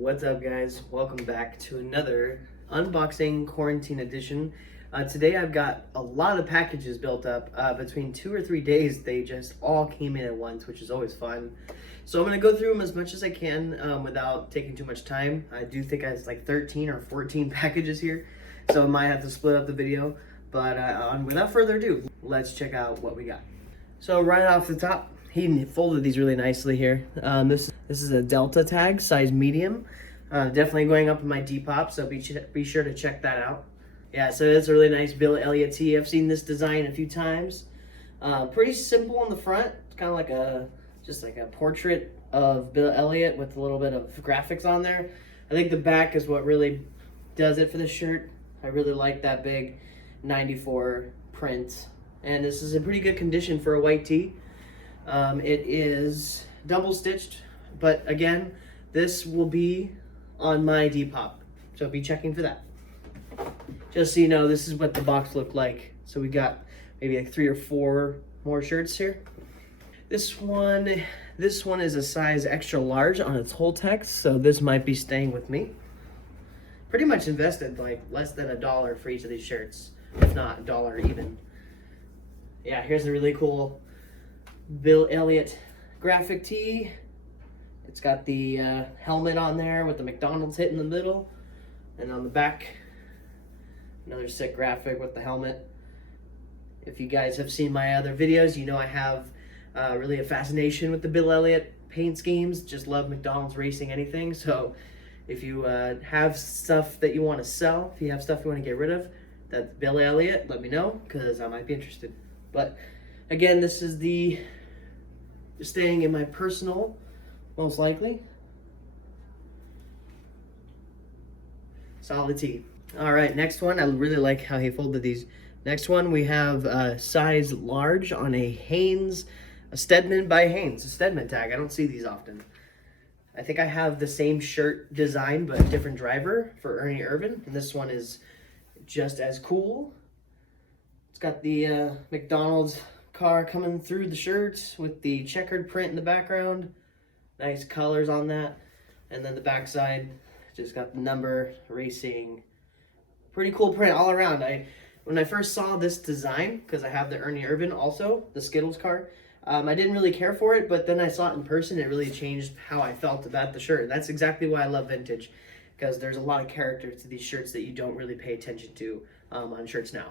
What's up, guys? Welcome back to another unboxing quarantine edition. Today I've got a lot of packages built up. Between 2 or 3 days, they just all came in at once, which is always fun. So I'm going to go through them as much as I can without taking too much time. I do think I have like 13 or 14 packages here, so I might have to split up the video. But without further ado, let's check out what we got. So right off the top, he folded these really nicely here. This is a Delta tag, size medium. Definitely going up in my Depop, so be sure to check that out. Yeah, so it's a really nice Bill Elliott tee. I've seen this design a few times. Pretty simple on the front. It's kind of like just like a portrait of Bill Elliott with a little bit of graphics on there. I think the back is what really does it for the shirt. I really like that big 94 print. And this is in pretty good condition for a white tee. It is double stitched, but again, this will be on my Depop, so be checking for that. Just so you know, this is what the box looked like. So we got maybe like 3 or 4 more shirts here. This one is a size extra large on its whole text, so this might be staying with me. Pretty much invested like less than $1 for each of these shirts, if not $1 even. Yeah, here's a really cool Bill Elliott graphic tee. It's got the helmet on there with the McDonald's hit in the middle, and on the back, another sick graphic with the helmet. If you guys have seen my other videos, you know I have really a fascination with the Bill Elliott paint schemes. Just love McDonald's racing anything. So if you have stuff that you want to sell, if you have stuff you want to get rid of, that's Bill Elliott, let me know, because I might be interested. But again, this is staying in my personal, most likely. Solid tee. All right, next one. I really like how he folded these. Next one, we have size large on a Stedman by Hanes, a Stedman tag. I don't see these often. I think I have the same shirt design, but different driver for Ernie Irvan. And this one is just as cool. It's got the McDonald's car coming through the shirt with the checkered print in the background. Nice colors on that. And then the backside just got the number, racing. Pretty cool print all around. When I first saw this design, because I have the Ernie Irvan also, the Skittles car, I didn't really care for it, but then I saw it in person. It really changed how I felt about the shirt. That's exactly why I love vintage, because there's a lot of character to these shirts that you don't really pay attention to on shirts now.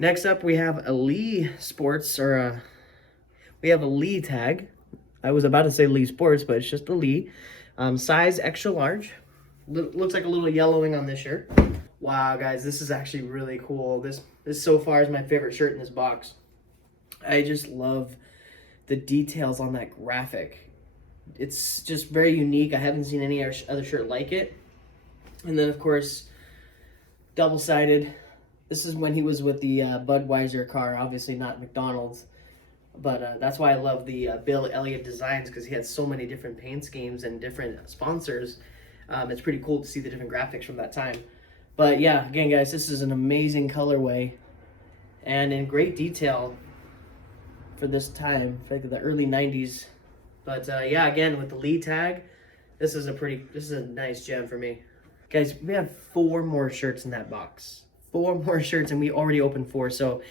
Next up, we have a Lee Sports, we have a Lee tag. I was about to say Lee Sports, but it's just a Lee. Size extra large. Looks like a little yellowing on this shirt. Wow, guys, this is actually really cool. This so far is my favorite shirt in this box. I just love the details on that graphic. It's just very unique. I haven't seen any other shirt like it. And then, of course, double-sided. This is when he was with the Budweiser car, obviously not McDonald's. But that's why I love the Bill Elliott designs, because he had so many different paint schemes and different sponsors. It's pretty cool to see the different graphics from that time. But yeah, again, guys, this is an amazing colorway and in great detail for this time, for like the early 90s. But yeah, again, with the Lee tag, this is a nice gem for me. Guys, we have 4 more shirts in that box. 4 more shirts, and we already opened 4, so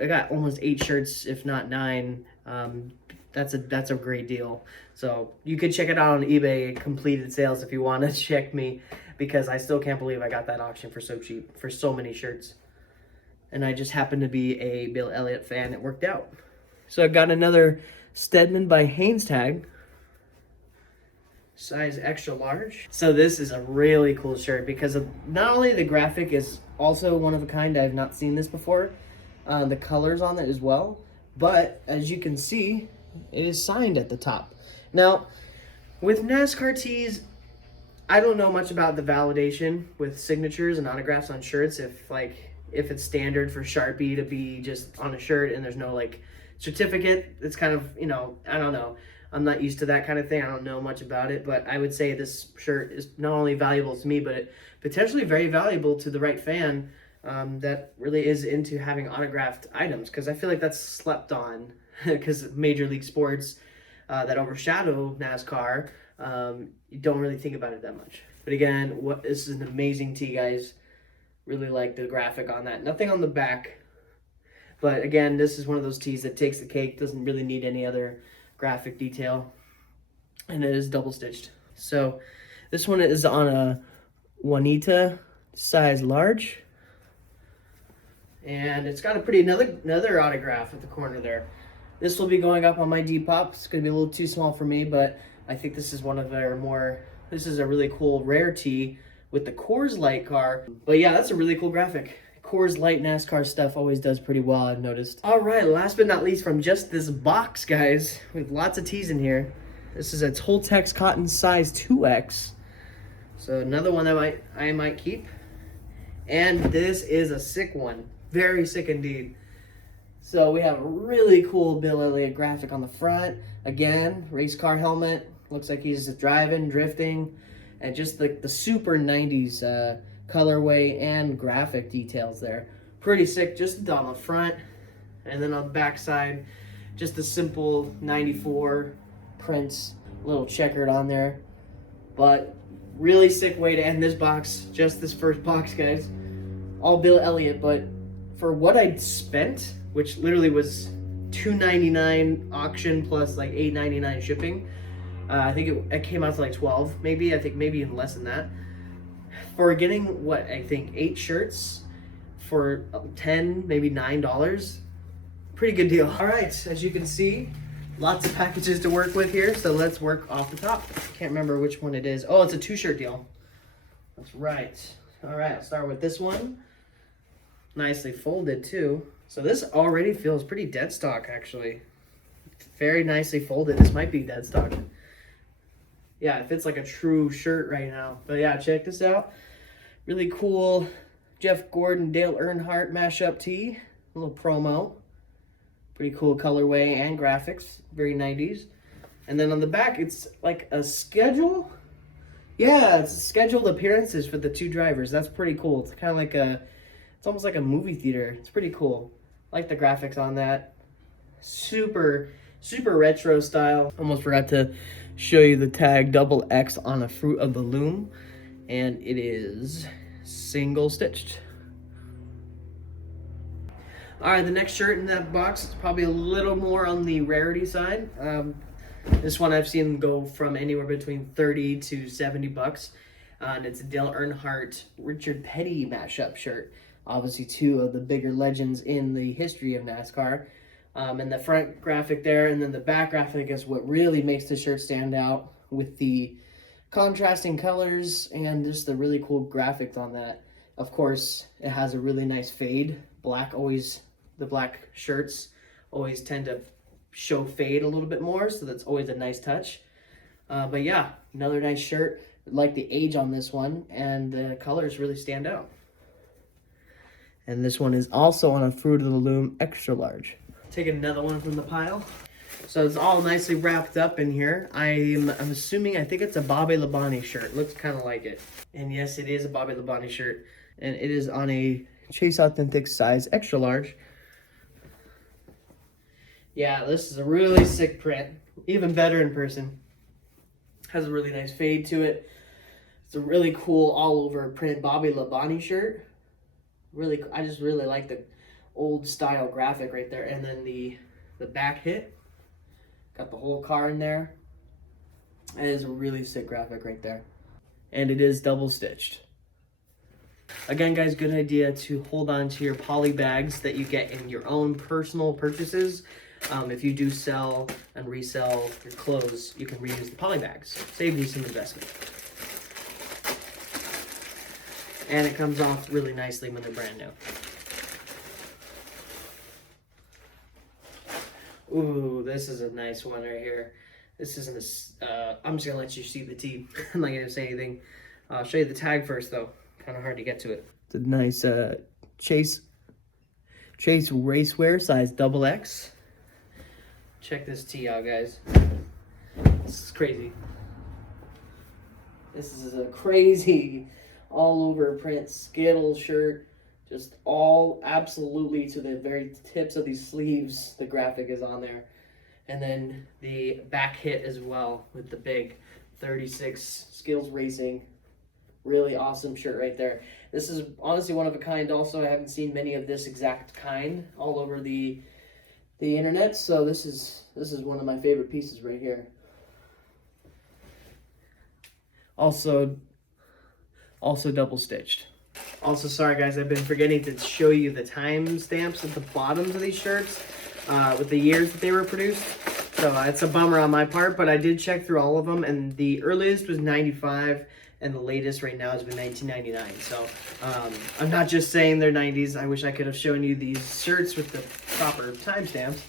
I got almost 8 shirts, if not 9. That's a great deal. So you could check it out on eBay, completed sales, if you want to check me, because I still can't believe I got that auction for so cheap for so many shirts. And I just happen to be a Bill Elliott fan. It worked out. So I got another Stedman by Hanes tag. Size extra large. So this is a really cool shirt because of not only the graphic is also one of a kind. I have not seen this before. The colors on it as well. But as you can see, it is signed at the top. Now, with NASCAR tees, I don't know much about the validation with signatures and autographs on shirts. If it's standard for Sharpie to be just on a shirt and there's no like certificate, it's kind of, I don't know. I'm not used to that kind of thing. I don't know much about it, but I would say this shirt is not only valuable to me, but potentially very valuable to the right fan that really is into having autographed items, because I feel like that's slept on because Major League Sports that overshadow NASCAR You don't really think about it that much. But again, this is an amazing tee, guys. Really like the graphic on that. Nothing on the back. But again, this is one of those tees that takes the cake. Doesn't really need any other graphic detail. And it is double stitched. So this one is on a Juanita size large. And it's got a pretty another autograph at the corner there. This will be going up on my Depop. It's going to be a little too small for me, but I think this is one of their more, this is a really cool rare tee with the Coors Light car. But yeah, that's a really cool graphic. Coors Light NASCAR stuff always does pretty well, I've noticed. All right, last but not least from just this box, guys, with lots of tees in here. This is a Toltex Cotton size 2X. So another one that I might keep. And this is a sick one. Very sick indeed. So we have a really cool Bill Elliott graphic on the front. Again, race car helmet. Looks like he's driving, drifting. And just the super 90s colorway and graphic details there. Pretty sick just on the front. And then on the back side, just the simple 94 prints. A little checkered on there. But really sick way to end this box. Just this first box, guys. All Bill Elliott, but for what I'd spent, which literally was $2.99 auction plus like $8.99 shipping, I think it came out to like 12, maybe. I think maybe even less than that. For getting what I think 8 shirts for $10, maybe $9, pretty good deal. All right, as you can see, lots of packages to work with here. So let's work off the top. Can't remember which one it is. Oh, it's a 2-shirt deal. That's right. All right, I'll start with this one. Nicely folded too. So this already feels pretty dead stock, actually. Very nicely folded. This might be dead stock. Yeah, it fits like a true shirt right now. But yeah, check this out. Really cool Jeff Gordon, Dale Earnhardt mashup tee. A little promo. Pretty cool colorway and graphics. Very 90s. And then on the back, it's like a schedule. Yeah, it's scheduled appearances for the 2 drivers. That's pretty cool. It's kind of like it's almost like a movie theater. It's pretty cool. I like the graphics on that. Super retro style. Almost forgot to show you the tag double X on a Fruit of the Loom. And it is single stitched. All right, the next shirt in that box is probably a little more on the rarity side. This one I've seen go from anywhere between 30 to 70 bucks. And it's a Dale Earnhardt Richard Petty mashup shirt. Obviously 2 of the bigger legends in the history of NASCAR. And the front graphic there, and then the back graphic is what really makes the shirt stand out with the contrasting colors and just the really cool graphics on that. Of course, it has a really nice fade. The black shirts always tend to show fade a little bit more, so that's always a nice touch. But yeah, another nice shirt. I like the age on this one, and the colors really stand out. And this one is also on a Fruit of the Loom extra large. Taking another one from the pile. So it's all nicely wrapped up in here. I'm assuming, I think it's a Bobby Labonte shirt. Looks kind of like it. And yes, it is a Bobby Labonte shirt. And it is on a Chase Authentic size extra large. Yeah, this is a really sick print. Even better in person. Has a really nice fade to it. It's a really cool all over print Bobby Labonte shirt. Really, I just really like the old style graphic right there. And then the back hit. Got the whole car in there. It is a really sick graphic right there. And it is double stitched. Again, guys, good idea to hold on to your poly bags that you get in your own personal purchases. If you do sell and resell your clothes, you can reuse the poly bags. Save you some investment. And it comes off really nicely when they're brand new. Ooh, this is a nice one right here. This isn't I'm just gonna let you see the tee. I'm not gonna say anything. I'll show you the tag first though. Kind of hard to get to it. It's a nice Chase Racewear size double X. Check this tee out, guys. This is crazy. This is a crazy all over print Skittles shirt. Just all absolutely to the very tips of these sleeves. The graphic is on there. And then the back hit as well with the big 36 Skills Racing. Really awesome shirt right there. This is honestly one of a kind. Also, I haven't seen many of this exact kind all over the internet. So this is one of my favorite pieces right here. Also double stitched. Also, sorry guys, I've been forgetting to show you the time stamps at the bottoms of these shirts with the years that they were produced. So it's a bummer on my part, but I did check through all of them, and the earliest was 95, and the latest right now has been 1999. So I'm not just saying they're 90s. I wish I could have shown you these shirts with the proper timestamps.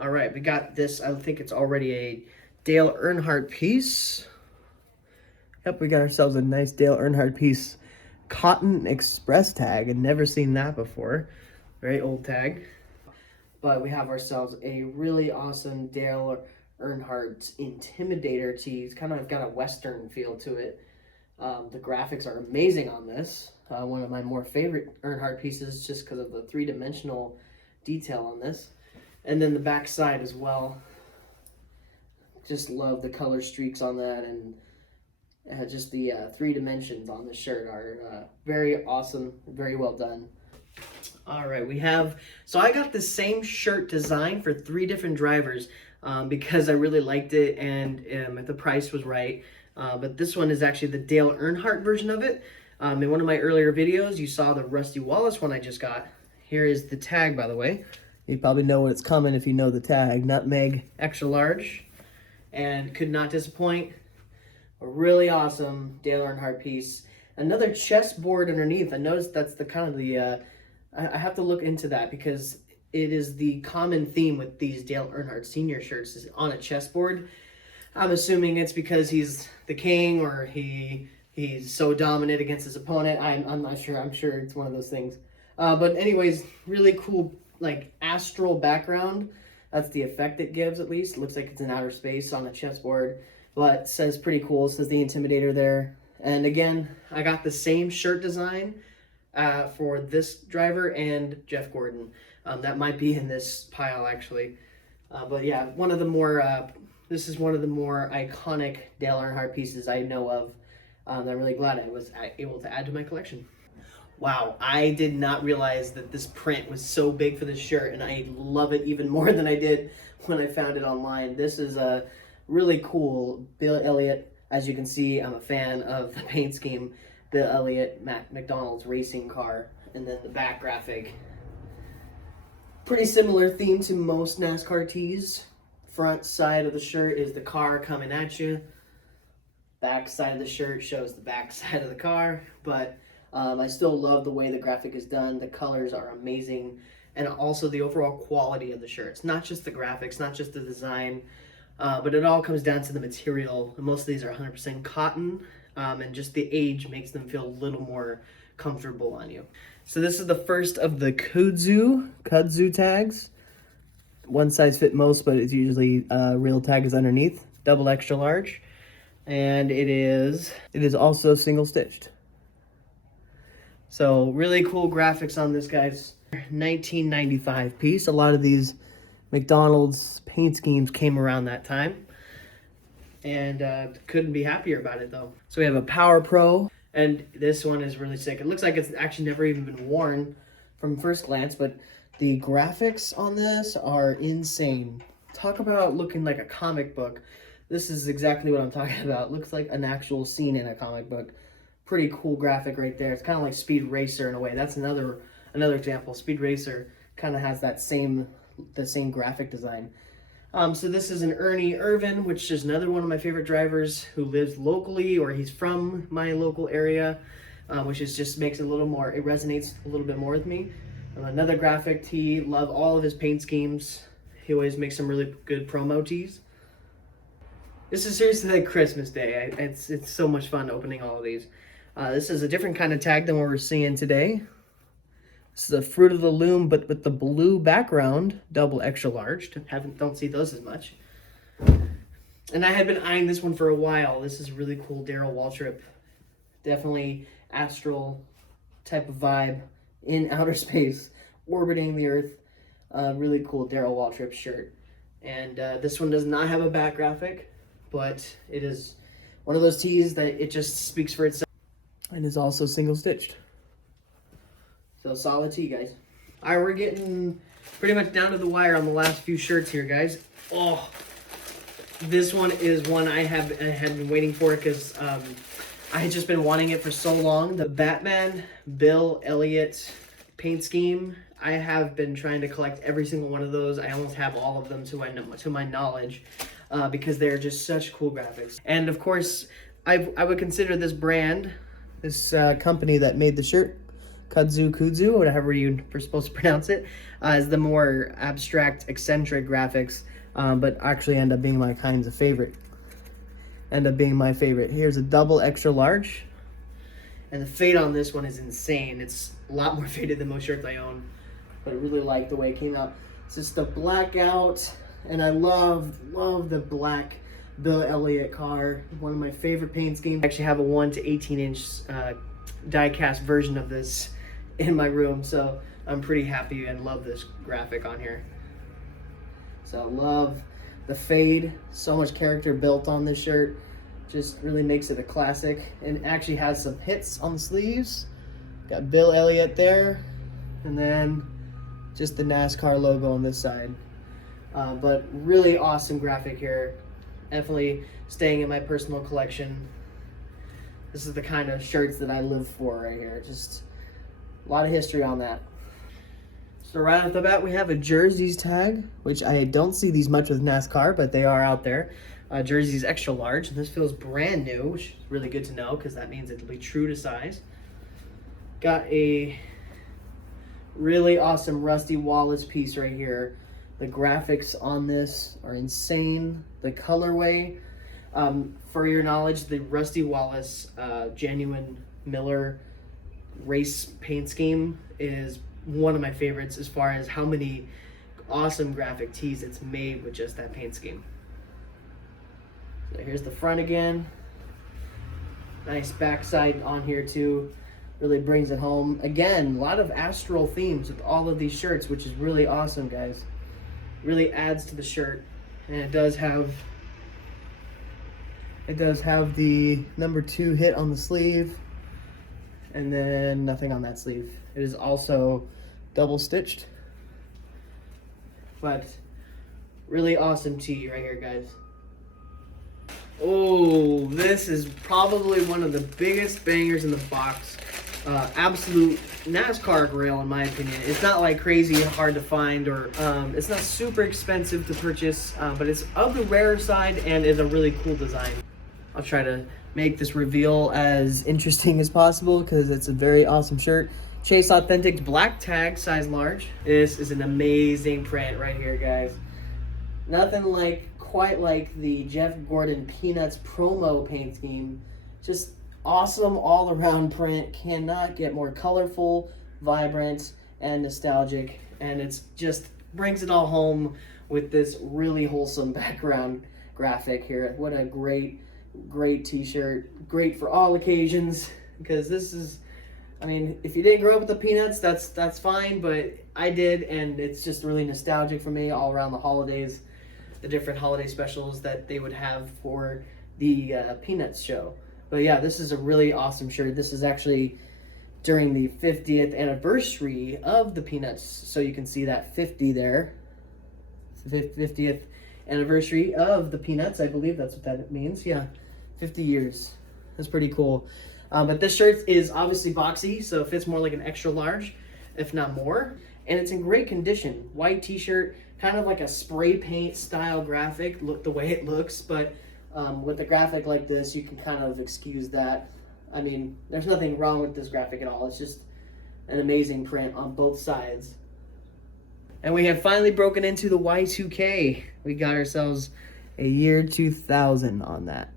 All right, we got this. I think it's already a Dale Earnhardt piece. Yep, we got ourselves a nice Dale Earnhardt piece. Cotton Express tag. I'd never seen that before. Very old tag. But we have ourselves a really awesome Dale Earnhardt Intimidator tee. It's kind of got a Western feel to it. The graphics are amazing on this. One of my more favorite Earnhardt pieces just because of the three-dimensional detail on this. And then the back side as well. Just love the color streaks on that, and just the 3 dimensions on the shirt are very awesome, very well done. All right, so I got the same shirt design for 3 different drivers because I really liked it, and the price was right. But this one is actually the Dale Earnhardt version of it. In one of my earlier videos, you saw the Rusty Wallace one I just got. Here is the tag, by the way. You probably know what's coming if you know the tag. Nutmeg, extra large, and could not disappoint. A really awesome Dale Earnhardt piece. Another chessboard underneath. I noticed that's the kind of the I have to look into that because it is the common theme with these Dale Earnhardt Sr. shirts is on a chessboard. I'm assuming it's because he's the king or he's so dominant against his opponent. I'm not sure. I'm sure it's one of those things. But anyways, really cool like astral background. That's the effect it gives, at least. It looks like it's in outer space on a chessboard, but it says pretty cool. It says the Intimidator there. And again, I got the same shirt design for this driver and Jeff Gordon. That might be in this pile, actually. But yeah, this is one of the more iconic Dale Earnhardt pieces I know of. I'm really glad I was able to add to my collection. Wow, I did not realize that this print was so big for this shirt, and I love it even more than I did when I found it online. This is a really cool Bill Elliott. As you can see, I'm a fan of the paint scheme. Bill Elliott McDonald's racing car, and then the back graphic. Pretty similar theme to most NASCAR tees. Front side of the shirt is the car coming at you. Back side of the shirt shows the back side of the car, but I still love the way the graphic is done. The colors are amazing, and also the overall quality of the shirts. Not just the graphics, not just the design, but it all comes down to the material. Most of these are 100% cotton, and just the age makes them feel a little more comfortable on you. So this is the first of the kudzu tags. One size fit most, but it's usually real tag is underneath, double extra large, and it is also single stitched. So really cool graphics on this, guys. 1995 piece. A lot of these McDonald's paint schemes came around that time, and couldn't be happier about it though. So we have a Power Pro, and this one is really sick. It looks like it's actually never even been worn from first glance, but the graphics on this are insane. Talk about looking like a comic book. This is exactly what I'm talking about. Looks like an actual scene in a comic book. Pretty cool graphic right there. It's kind of like Speed Racer in a way. That's another example. Speed Racer kind of has the same graphic design. So this is an Ernie Irvan, which is another one of my favorite drivers who lives locally, or he's from my local area, which is just makes it a little more, it resonates a little bit more with me. Another graphic tee. Love all of his paint schemes. He always makes some really good promo tees. This is seriously like Christmas Day. It's so much fun opening all of these. This is a different kind of tag than what we're seeing today. This is a Fruit of the Loom, but with the blue background, double extra large. Don't see those as much. And I had been eyeing this one for a while. This is really cool, Darrell Waltrip. Definitely astral type of vibe in outer space, orbiting the Earth. Really cool Darrell Waltrip shirt. And this one does not have a back graphic, but it is one of those tees that it just speaks for itself. And is also single stitched. So solid tee, guys. All right, we're getting pretty much down to the wire on the last few shirts here, guys. Oh, this one is one I had been waiting for because I had just been wanting it for so long. The Batman Bill Elliott paint scheme. I have been trying to collect every single one of those. I almost have all of them to my knowledge because they're just such cool graphics. And of course, I would consider this brand, this company that made the shirt, Kudzu, or whatever you're supposed to pronounce it, is the more abstract, eccentric graphics, but actually end up being my favorite. Here's a double extra large, and the fade on this one is insane. It's a lot more faded than most shirts I own, but I really like the way it came out. It's just the blackout, and I love the black Bill Elliott car. One of my favorite paint schemes. I actually have a 1 to 18 inch die-cast version of this in my room, so I'm pretty happy and love this graphic on here. So I love the fade. So much character built on this shirt. Just really makes it a classic, and actually has some hits on the sleeves. Got Bill Elliott there, and then just the NASCAR logo on this side. But really awesome graphic here. Definitely staying in my personal collection. This is the kind of shirts that I live for right here. Just a lot of history on that. So right off the bat, we have a jerseys tag, which I don't see these much with NASCAR, but they are out there. Jerseys extra large. This feels brand new, which is really good to know because that means it'll be true to size. Got a really awesome Rusty Wallace piece right here. The graphics on this are insane. The colorway, for your knowledge, the Rusty Wallace genuine Miller race paint scheme is one of my favorites as far as how many awesome graphic tees it's made with just that paint scheme. So here's the front again. Nice backside on here too. Really brings it home. Again, a lot of astral themes with all of these shirts, which is really awesome, guys. Really adds to the shirt. And it does have the number 2 hit on the sleeve, and then nothing on that sleeve. It is also double stitched, but really awesome tee right here, guys. Oh, this is probably one of the biggest bangers in the box. Absolute NASCAR grail, in my opinion. It's not like crazy hard to find, or it's not super expensive to purchase, but it's of the rarer side and is a really cool design. I'll try to make this reveal as interesting as possible because it's a very awesome shirt. Chase Authentic black tag, size large. This is an amazing print right here, guys. Nothing quite like the Jeff Gordon Peanuts promo paint scheme. Just awesome all-around print. Cannot get more colorful, vibrant, and nostalgic. And it's just brings it all home with this really wholesome background graphic here. What a great t-shirt. Great for all occasions, because this is, I mean, if you didn't grow up with the Peanuts, that's fine, but I did, and it's just really nostalgic for me all around the holidays, the different holiday specials that they would have for the Peanuts show. But yeah, this is a really awesome shirt. This is actually during the 50th anniversary of the Peanuts, so you can see that 50 there. It's the 50th anniversary of the Peanuts, I believe that's what that means. Yeah, 50 years. That's pretty cool. But this shirt is obviously boxy, so it fits more like an extra large, if not more. And it's in great condition. White t-shirt, kind of like a spray paint style graphic, look the way it looks, but with a graphic like this, you can kind of excuse that. I mean, there's nothing wrong with this graphic at all. It's just an amazing print on both sides. And we have finally broken into the Y2K. We got ourselves a year 2000 on that.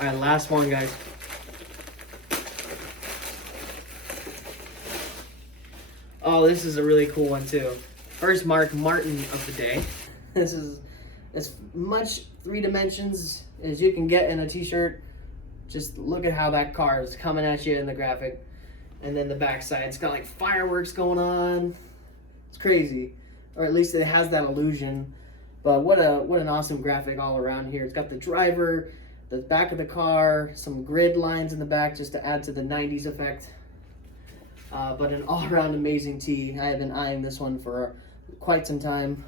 All right, last one, guys. Oh, this is a really cool one too. First Mark Martin of the day. This is as much 3 dimensions as you can get in a t-shirt. Just look at how that car is coming at you in the graphic. And then the backside, it's got like fireworks going on. It's crazy. Or at least it has that illusion. But what an awesome graphic all around here. It's got the driver, the back of the car, some grid lines in the back just to add to the 90s effect. But an all-around amazing tee. I have been eyeing this one for quite some time.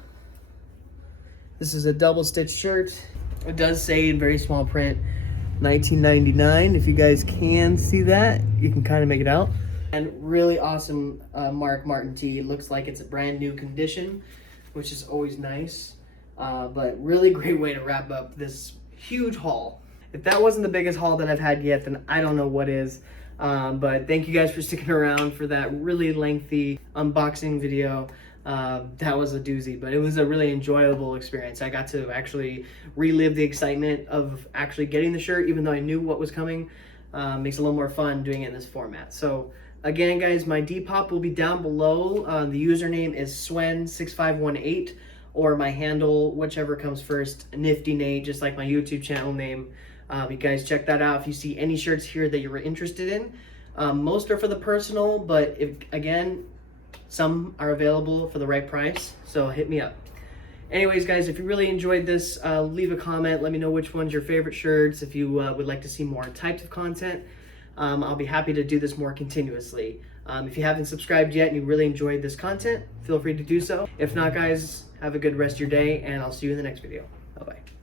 This is a double-stitched shirt. It does say in very small print, $19.99. If you guys can see that, you can kind of make it out. And really awesome Mark Martin tee. It looks like it's a brand new condition, which is always nice. But really great way to wrap up this huge haul. If that wasn't the biggest haul that I've had yet, then I don't know what is. But thank you guys for sticking around for that really lengthy unboxing video. That was a doozy, but it was a really enjoyable experience. I got to actually relive the excitement of actually getting the shirt, even though I knew what was coming. Makes it a little more fun doing it in this format. So again, guys, my Depop will be down below. The username is Swen6518, or my handle, whichever comes first, Nifty Nate, just like my YouTube channel name. You guys check that out if you see any shirts here that you were interested in. Most are for the personal, but again, some are available for the right price, so hit me up. Anyways, guys, if you really enjoyed this, leave a comment. Let me know which one's your favorite shirts. If you would like to see more types of content, I'll be happy to do this more continuously. If you haven't subscribed yet and you really enjoyed this content, feel free to do so. If not, guys, have a good rest of your day, and I'll see you in the next video. Bye-bye.